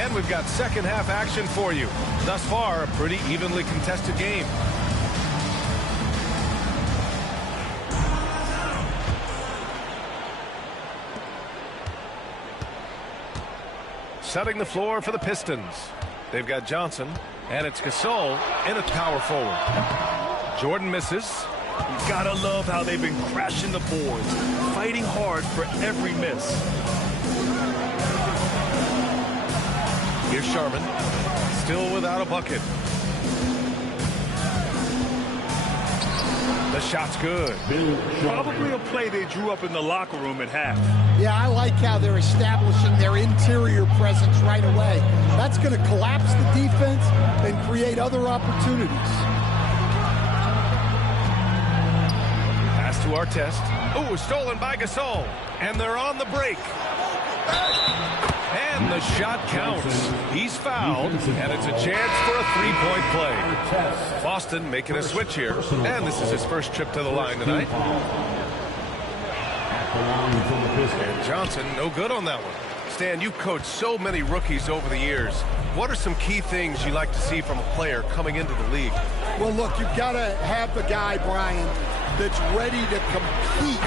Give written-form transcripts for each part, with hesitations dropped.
And we've got second half action for you. Thus far, a pretty evenly contested game. Setting the floor for the Pistons. They've got Johnson, and it's Gasol, and it's power forward. Jordan misses. You gotta love how they've been crashing the boards, fighting hard for every miss. Here's Sharman, still without a bucket. The shot's good. Probably a play they drew up in the locker room at half. Yeah, I like how they're establishing their interior presence right away. That's going to collapse the defense and create other opportunities. Pass to Artest. Oh, stolen by Gasol. And they're on the break. And the shot counts. He's fouled, and it's a chance for a three-point play. Boston making a switch here, and this is his first trip to the line tonight. And Johnson, no good on that one. Stan, you've coached so many rookies over the years. What are some key things you like to see from a player coming into the league? Well, look, you've got to have the guy, Brian, that's ready to compete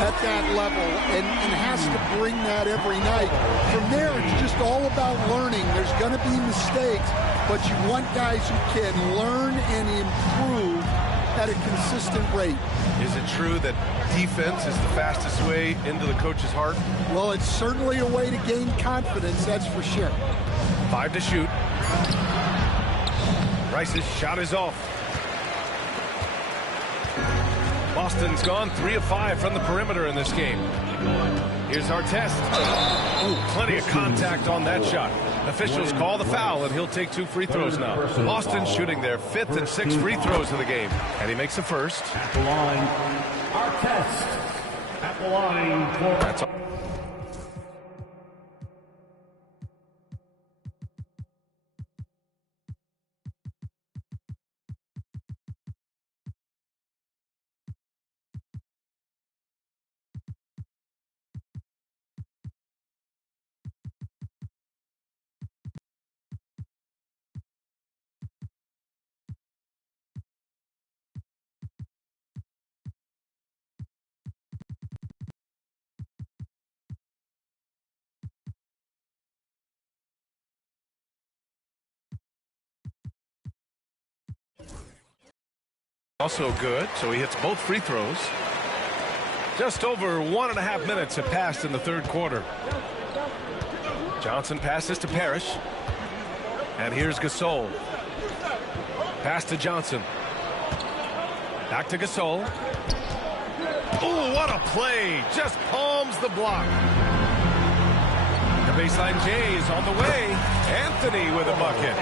at that level and has to bring that every night. From there, it's just all about learning. There's going to be mistakes, but you want guys who can learn and improve at a consistent rate. Is it true that defense is the fastest way into the coach's heart? Well, it's certainly a way to gain confidence, that's for sure. 5 to shoot. Rice's shot is off. Boston's gone 3 of 5 from the perimeter in this game. Here's Artest. Oh, plenty of contact on that shot. Officials call the foul, and he'll take 2 free throws now. Boston shooting their 5th and 6th free throws of the game. And he makes the first. At the line, Artest. At the line. That's all. Also good, so he hits both free throws. Just over 1.5 minutes have passed in the third quarter. Johnson passes to Parrish. And here's Gasol. Pass to Johnson. Back to Gasol. Oh, what a play. Just palms the block. The baseline J is on the way. Anthony with a bucket.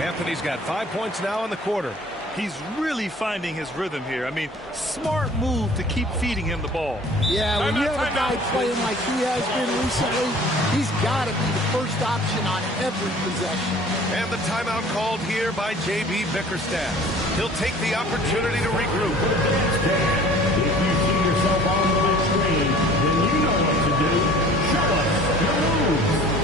Anthony's got 5 points now in the quarter. He's really finding his rhythm here. I mean, smart move to keep feeding him the ball. Yeah, when you have a guy playing like he has been recently, he's got to be the first option on every possession. And the timeout called here by J.B. Bickerstaff. He'll take the opportunity to regroup. If you see yourself on the big screen, then you know what to do. Show us your moves.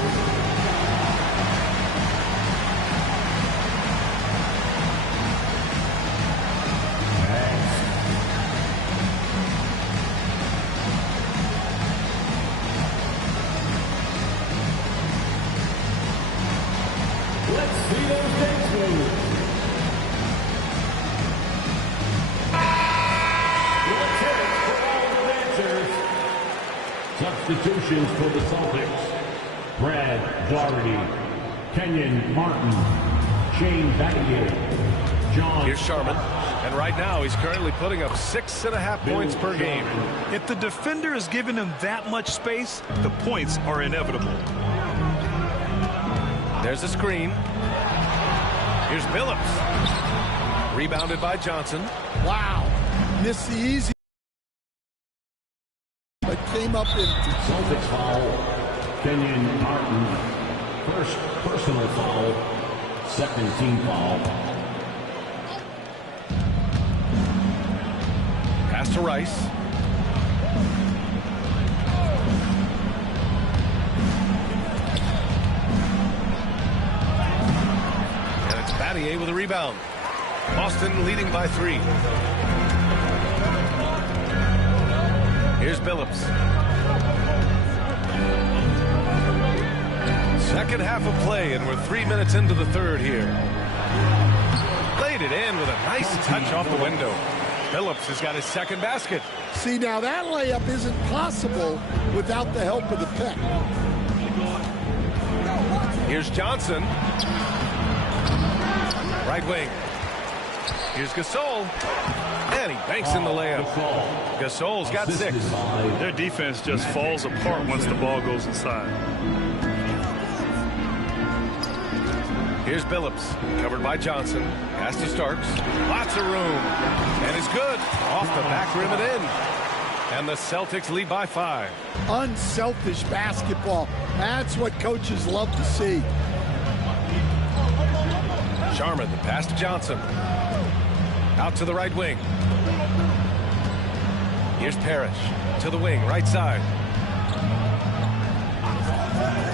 Let's see those dance moves. Let's hit it for all the dancers. Substitutions for the Celtics. Brad Daugherty, Kenyon Martin, Shane Battier, John. Here's Sharman. And right now, he's currently putting up 6.5 points per game. If the defender is giving him that much space, the points are inevitable. There's a screen. Here's Billups. Rebounded by Johnson. Wow. Missed the easy. But came up empty. Celtics foul. Kenyon Martin. First personal foul. Second team foul. Pass to Rice. rebound. Boston leading by 3. Here's Billups. Second half of play, and we're 3 minutes into the third here. Laid it in with a nice touch off the window. Billups has got his second basket. See, now that layup isn't possible without the help of the pick. Here's Johnson. Right wing. Here's Gasol. And he banks in the layup. Gasol's got 6. Their defense just falls apart once the ball goes inside. Here's Billups, covered by Johnson. Pass to Starks. Lots of room. And it's good. Off the back rim and in. And the Celtics lead by 5. Unselfish basketball. That's what coaches love to see. Sharman, the pass to Johnson. Out to the right wing. Here's Parrish to the wing, right side.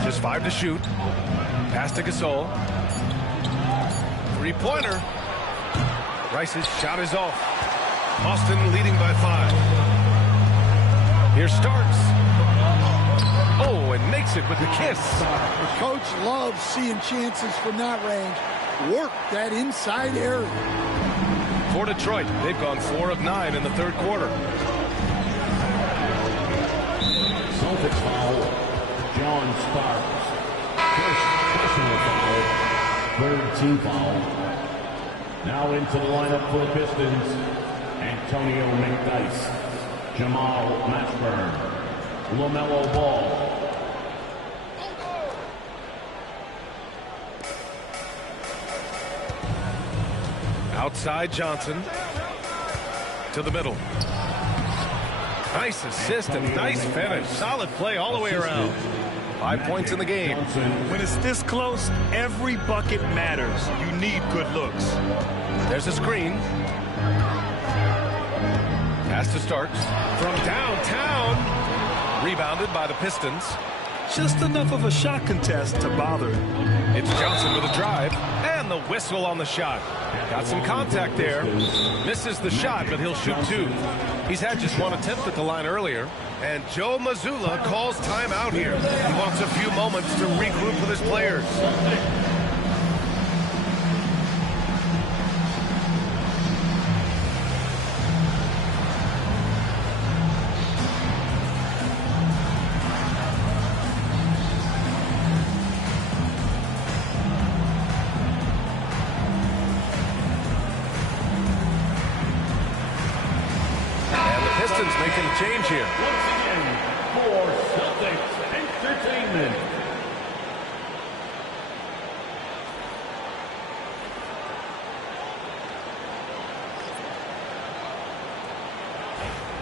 Just 5 to shoot. Pass to Gasol. Three-pointer. Rice's shot is off. Boston leading by 5. Here Starks. Oh, and makes it with the kiss. The coach loves seeing chances from that range. Work that inside area. For Detroit, they've gone 4 of 9 in the third quarter. Celtics foul, John Starks. First personal foul, third team foul. Now into the lineup for the Pistons, Antonio McDyess, Jamal Mashburn, LaMelo Ball. Outside Johnson to the middle. Nice assist and nice finish. Solid play all the way around. 5 points in the game. When it's this close, every bucket matters. You need good looks. There's a screen. Pass to Starks from downtown. Rebounded by the Pistons. Just enough of a shot contest to bother it. It's Johnson with a drive. And the whistle on the shot. Got some contact there. Misses the shot, but he'll shoot 2. He's had just 1 attempt at the line earlier. And Joe Mazzulla calls timeout here. He wants a few moments to regroup with his players. Making a change here. Once again, for Celtics Entertainment.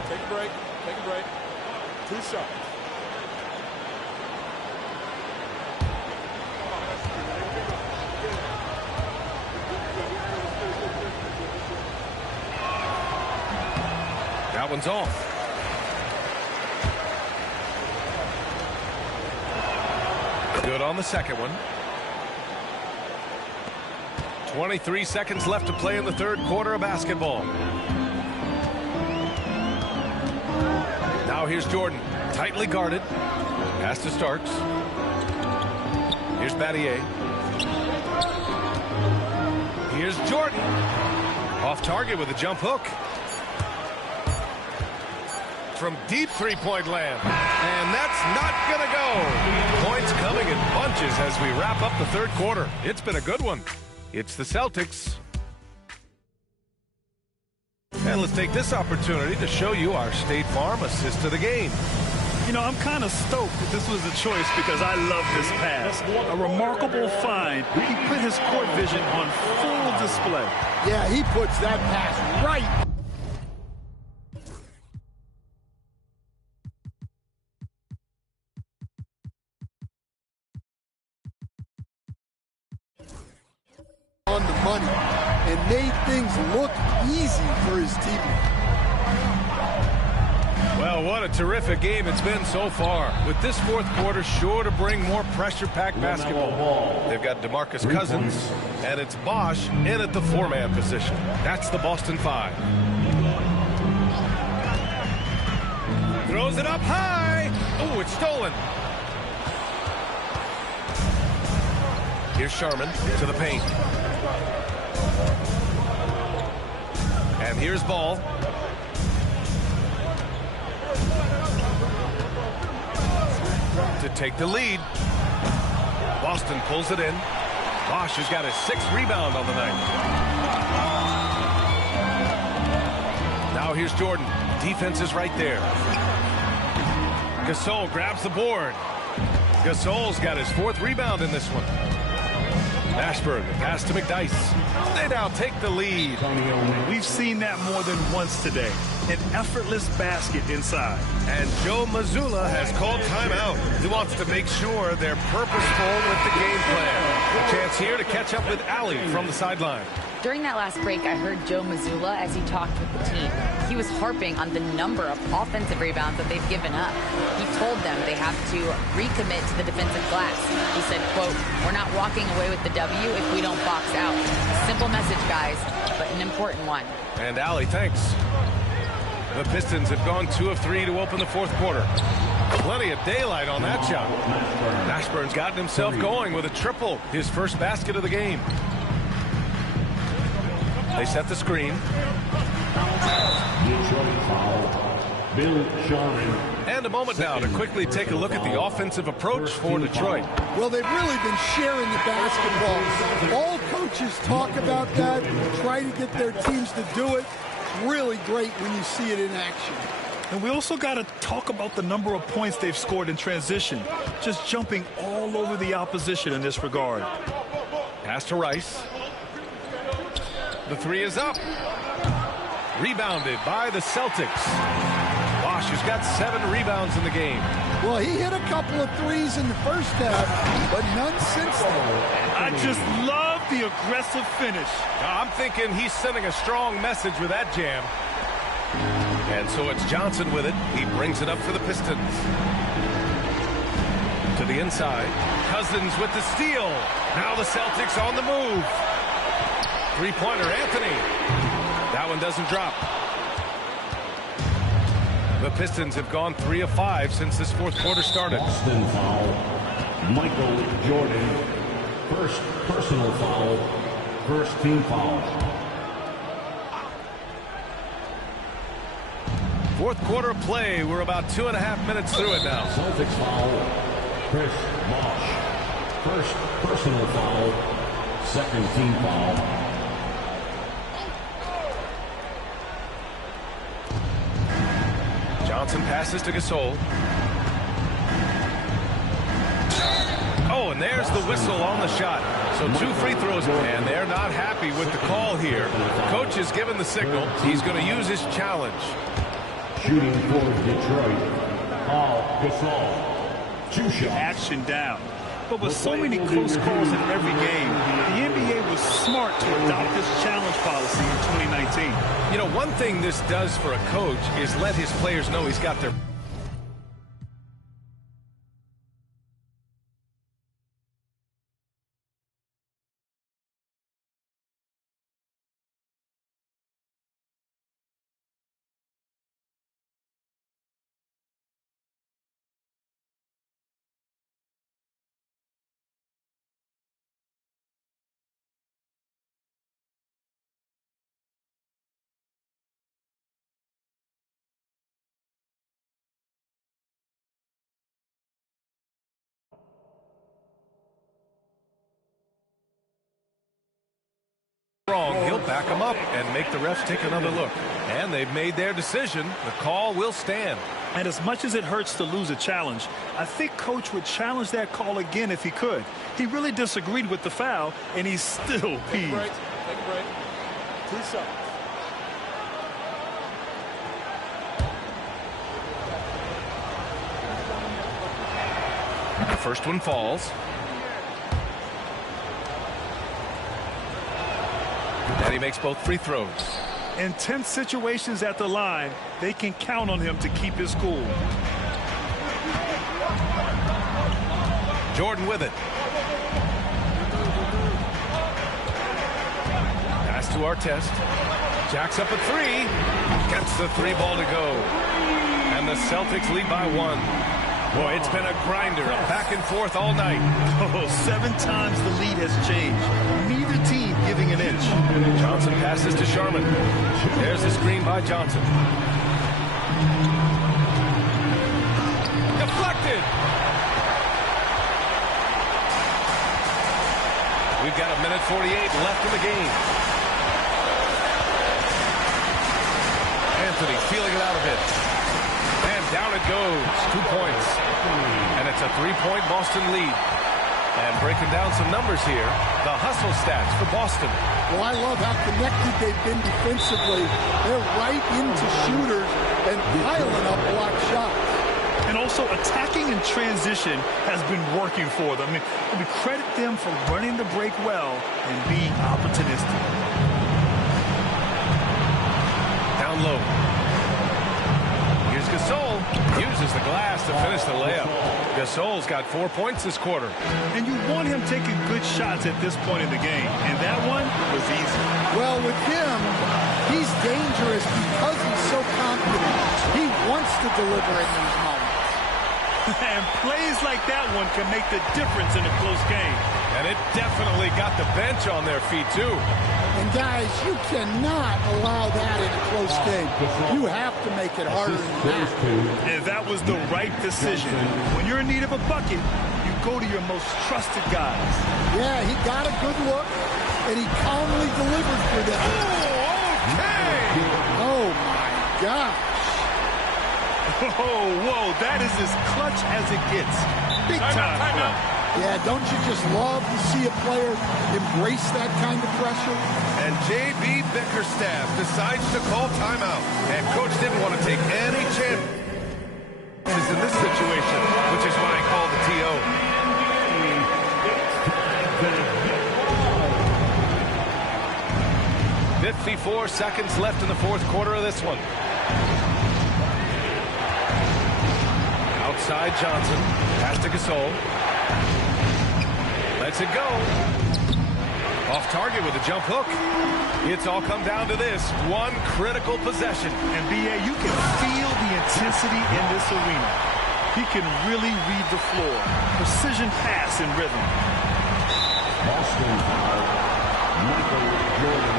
Take a break. Take a break. 2 shots. That one's off. Good on the second one. 23 seconds left to play in the third quarter of basketball. Now here's Jordan, tightly guarded. Pass to Starks. Here's Battier. Here's Jordan. Off target with a jump hook. From deep three-point land. And that's not going to go. Points coming in bunches as we wrap up the third quarter. It's been a good one. It's the Celtics. And let's take this opportunity to show you our State Farm assist to the game. You know, I'm kind of stoked that this was a choice because I love this pass. A remarkable find. He put his court vision on full display. Yeah, he puts that pass right on the money and made things look easy for his team. Well, Well, what a terrific game it's been so far. With this fourth quarter sure to bring more pressure-packed basketball. They've got DeMarcus Cousins, and it's Bosch in at the four-man position. That's the Boston 5. Throws it up high. Oh, it's stolen. Here's Sharman to the paint. And here's Ball. To take the lead. Boston pulls it in. Bosch has got his 6th rebound on the night. Now here's Jordan. Defense is right there. Gasol grabs the board. Gasol's got his 4th rebound in this one. Ashburn, pass to McDyess. They now take the lead. We've seen that more than once today. An effortless basket inside. And Joe Mazzulla has called timeout. He wants to make sure they're purposeful with the game plan. A chance here to catch up with Allie from the sideline. During that last break, I heard Joe Mazzulla as he talked with the team. He was harping on the number of offensive rebounds that they've given up. He told them they have to recommit to the defensive glass. He said, quote, "We're not walking away with the W if we don't box out." A simple message, guys, but an important one. And Allie, thanks. The Pistons have gone 2 of 3 to open the fourth quarter. Plenty of daylight on that shot. Ashburn's gotten himself going with a triple, his first basket of the game. They set the screen. Detroit foul. Bill Sharman. And a moment now to quickly take a look at the offensive approach for Detroit. Well, they've really been sharing the basketball. All coaches talk about that, try to get their teams to do it. Really great when you see it in action. And we also got to talk about the number of points they've scored in transition. Just jumping all over the opposition in this regard. Pass to Rice. The 3 is up. Rebounded by the Celtics. Bosch has got 7 rebounds in the game. Well, he hit a couple of threes in the first half, but none since then. I just love the aggressive finish. I'm thinking he's sending a strong message with that jam. And so it's Johnson with it. He brings it up for the Pistons. To the inside. Cousins with the steal. Now the Celtics on the move. Three-pointer, Anthony. That one doesn't drop. The Pistons have gone 3 of 5 since this fourth quarter started. Boston foul. Michael Jordan. First personal foul. First team foul. Fourth quarter of play. We're about 2.5 minutes through it now. Celtics foul. Chris Bosch. First personal foul. Second team foul. Johnson passes to Gasol. Oh, and there's the whistle on the shot. So 2 free throws, and they're not happy with the call here. Coach has given the signal. He's going to use his challenge. Shooting for Detroit. Paul Gasol. 2 shots. Action down. But with so many close calls in every game, the NBA was smart to adopt this challenge policy in 2019. You know, one thing this does for a coach is let his players know he's got their... wrong, he'll back them up and make the refs take another look. And they've made their decision. The call will stand. And as much as it hurts to lose a challenge, I think Coach would challenge that call again if he could. He really disagreed with the foul, and he's still peeved. Take a break. 2 shots. The first one falls. And he makes both free throws. In tense situations at the line, they can count on him to keep his cool. Jordan with it. Pass to Artest. Jacks up a three. Gets the three ball to go. And the Celtics lead by 1. Boy, it's been a grinder, a back and forth all night. Oh, 7 times the lead has changed. Neither team giving an inch. Johnson passes to Sharman. There's the screen by Johnson. Deflected. We've got 1:48 left in the game. Anthony feeling it out a bit. And down it goes. 2 points. And it's a 3-point Boston lead. And breaking down some numbers here, the hustle stats for Boston. Well, I love how connected they've been defensively. They're right into shooters and piling up block shots. And also attacking in transition has been working for them. I mean, we credit them for running the break well and being opportunistic. Down low. Here's Gasol. Uses the glass to finish the layup. Gasol's got 4 points this quarter. And you want him taking good shots at this point in the game. And that one was easy. Well, with him, he's dangerous because he's so confident. He wants to deliver in these moments. And plays like that one can make the difference in a close game. And it definitely got the bench on their feet, too. And, guys, you cannot allow that in a close game. You have to make it harder than that. And that was the right decision. When you're in need of a bucket, you go to your most trusted guys. Yeah, he got a good look, and he calmly delivered for them. Oh, okay! Oh, my gosh. Oh, whoa, that is as clutch as it gets. Big time. Yeah, don't you just love to see a player embrace that kind of pressure? And J.B. Bickerstaff decides to call timeout. And coach didn't want to take any chances in this situation, which is why I called the TO. 54 seconds left in the fourth quarter of this one. Outside Johnson. Pass to Gasol. Lets it go. Off target with a jump hook. It's all come down to this. One critical possession. And B.A., you can feel the intensity in this arena. He can really read the floor. Precision pass and rhythm. Boston foul. Michael Jordan.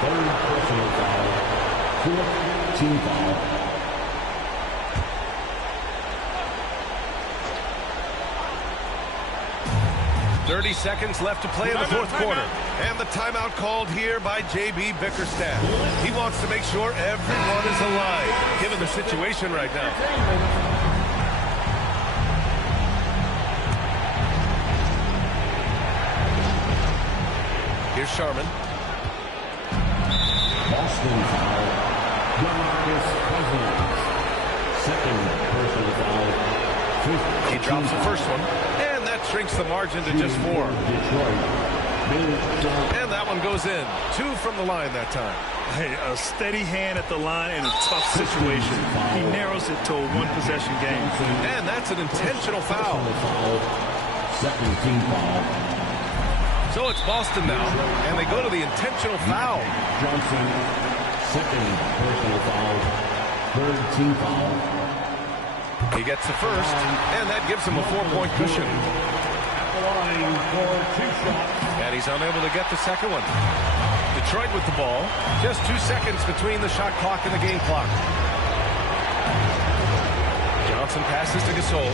Third personal foul. Fourth team foul. 30 seconds left to play in the fourth quarter. And the timeout called here by J.B. Bickerstaff. He wants to make sure everyone is alive, given the situation right now. Here's Sharman. Boston foul. DeMarcus Cousins. Second personal foul. He drops the first one. And that shrinks the margin to just 4. And that one goes in. 2 from the line that time. Hey, a steady hand at the line in a tough situation. He narrows it to a one-possession game. And that's an intentional foul. Second team foul. So it's Boston now, and they go to the intentional foul. Johnson, second personal foul. Third team foul. He gets the first, and that gives him a 4-point cushion. Line for 2 shots. And he's unable to get the second one. Detroit with the ball. Just 2 seconds between the shot clock and the game clock. Johnson passes to Gasol.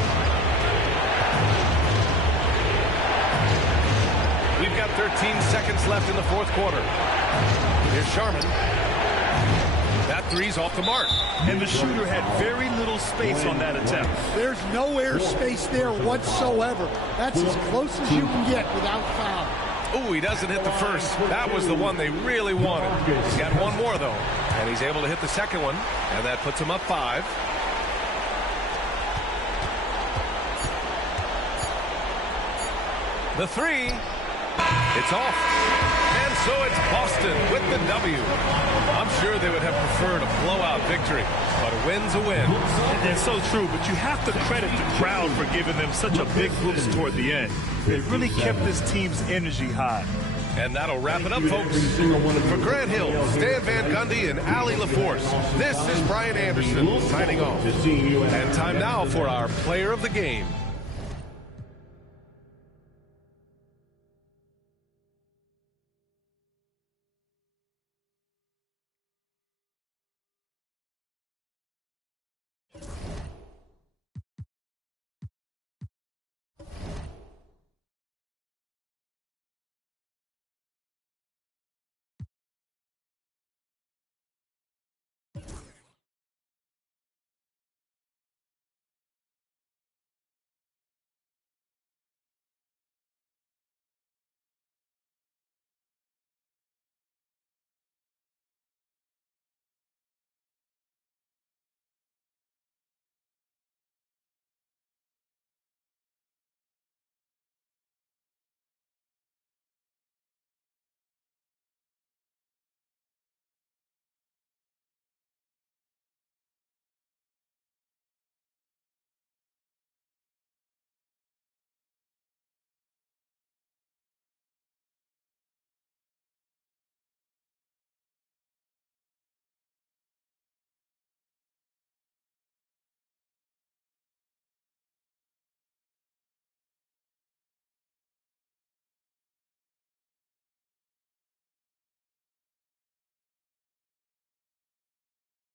We've got 13 seconds left in the fourth quarter. Here's Sharman. That three's off the mark. And the shooter had very little space on that attempt. There's no airspace there whatsoever. That's as close as you can get without foul. Oh, he doesn't hit the first. That was the one they really wanted. He's got one more, though. And he's able to hit the second one. And that puts him up 5. The 3. It's off. And And so it's Boston with the W. I'm sure they would have preferred a blowout victory, but a win's a win. It's so true, but you have to credit the crowd for giving them such a big boost toward the end. They really kept this team's energy high. And that'll wrap it up, folks. For Grant Hill, Stan Van Gundy, and Allie LaForce, this is Brian Anderson signing off. And time now for our player of the game.